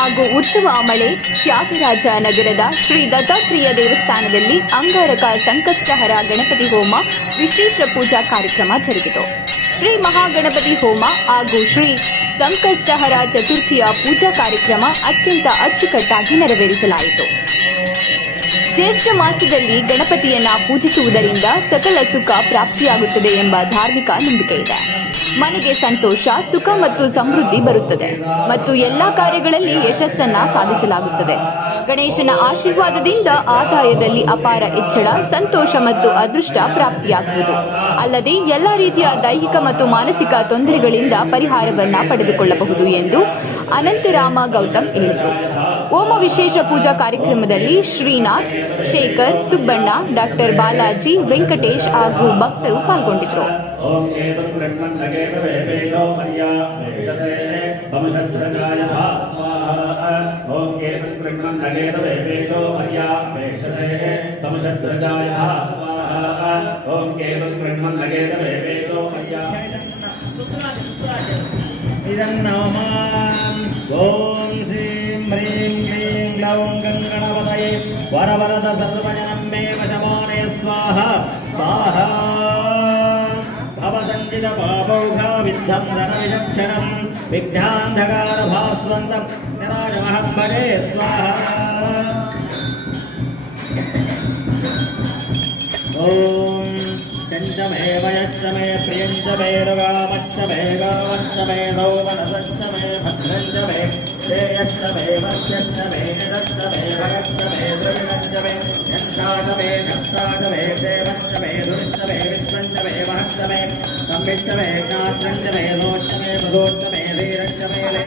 ಹಾಗೂ ಉತ್ತಮ ಮಳೆ ತ್ಯಾಗರಾಜ ನಗರದ ಶ್ರೀ ದತ್ತಾತ್ರೇಯ ದೇವಸ್ಥಾನದಲ್ಲಿ ಅಂಗಾರಕ ಸಂಕಷ್ಟಹರ ಗಣಪತಿ ಹೋಮ ವಿಶೇಷ ಪೂಜಾ ಕಾರ್ಯಕ್ರಮ ಜರುಗಿತು. ಶ್ರೀ ಮಹಾಗಣಪತಿ ಹೋಮ ಹಾಗೂ ಶ್ರೀ ಸಂಕಷ್ಟಹರ ಚತುರ್ಥಿಯ ಪೂಜಾ ಕಾರ್ಯಕ್ರಮ ಅತ್ಯಂತ ಅಚ್ಚುಕಟ್ಟಾಗಿ ನೆರವೇರಿಸಲಾಯಿತು. ಜ್ಯೇಷ್ಠ ಮಾಸದಲ್ಲಿ ಗಣಪತಿಯನ್ನ ಪೂಜಿಸುವುದರಿಂದ ಸಕಲ ಸುಖ ಪ್ರಾಪ್ತಿಯಾಗುತ್ತದೆ ಎಂಬ ಧಾರ್ಮಿಕ ನಂಬಿಕೆ ಇದೆ. ಮನೆಗೆ ಸಂತೋಷ, ಸುಖ ಮತ್ತು ಸಮೃದ್ಧಿ ಬರುತ್ತದೆ ಮತ್ತು ಎಲ್ಲಾ ಕಾರ್ಯಗಳಲ್ಲಿ ಯಶಸ್ಸನ್ನ ಸಾಧಿಸಲಾಗುತ್ತದೆ. ಗಣೇಶನ ಆಶೀರ್ವಾದದಿಂದ ಆದಾಯದಲ್ಲಿ ಅಪಾರ ಹೆಚ್ಚಳ, ಸಂತೋಷ ಮತ್ತು ಅದೃಷ್ಟ ಪ್ರಾಪ್ತಿಯಾಗುವುದು ಅಲ್ಲದೆ ಎಲ್ಲಾ ರೀತಿಯ ದೈಹಿಕ ಮತ್ತು ಮಾನಸಿಕ ತೊಂದರೆಗಳಿಂದ ಪರಿಹಾರವನ್ನ ಪಡೆದುಕೊಳ್ಳಬಹುದು ಎಂದು ಅನಂತರಾಮ ಗೌತಮ್ ಹೇಳಿದರು. ಹೋಮ ವಿಶೇಷ ಪೂಜಾ ಕಾರ್ಯಕ್ರಮದಲ್ಲಿ ಶ್ರೀನಾಥ್, ಶೇಖರ್, ಸುಬ್ಬಣ್ಣ, ಡಾಕ್ಟರ್ ಬಾಲಾಜಿ, ವೆಂಕಟೇಶ್ ಹಾಗೂ ಭಕ್ತರು ಪಾಲ್ಗೊಂಡಿದ್ದರು. ಓಂ ಶ್ರೀಂ ಹ್ರೀಂ ಕ್ಲೀಂ ಗ್ಲೌಂ ಗಂಗಣಪತಯೇ ವರವರದ ಸರ್ವಜನಂ ಮೇ ವಶಮಾನೇ ಸ್ವಾಹ ಸ್ವಾಹ ಭವಸಂಚಿತ ಪಾಪೌಘ ವಿದ್ಧಂ ಧನವಿಚಕ್ಷಣಂ ವಿಘ್ನಾಂಧಕಾರ ಭಾಸ್ವಂತಂ ನಿರಾಜಮಹಂ ಭಜೆ ಸ್ವಾಹ. ಓಂ ಚಂಚಮೇ ವಯಶ್ಚಮೇ ಪ್ರಿಯಂಚಮೇ ರುಗಾಮಚ್ಚಮೇ ಗಾವಚ್ಚಮೇ ಸೌಮನಸಚ್ಚಮೇ ಭದ್ರಂಚಮೇ ಶ್ರೇಯಶ್ಚಮೇ ವಸ್ಯಶ್ಚಮೇ ನಿರಶ್ಚಮೇ ಭಯಶ್ಚಮೇ ದ್ರವಿಣಶ್ಚಮೇ ಯಕ್ಷಾಚಮೇ ನಕ್ಷಾಚಮೇ ದೇವಶ್ಚಮೇ ದುರಿಶ್ಚಮೇ ವಿಶ್ವಂಚಮೇ ಮಹಶ್ಚಮೇ ಸಂವಿಶ್ಚಮೇ ಜ್ಞಾತ್ರಂಚಮೇ ಲೋಶ್ಚಮೇ ಮಧೋಶ್ಚಮೇ ಧೀರಶ್ಚಮೇ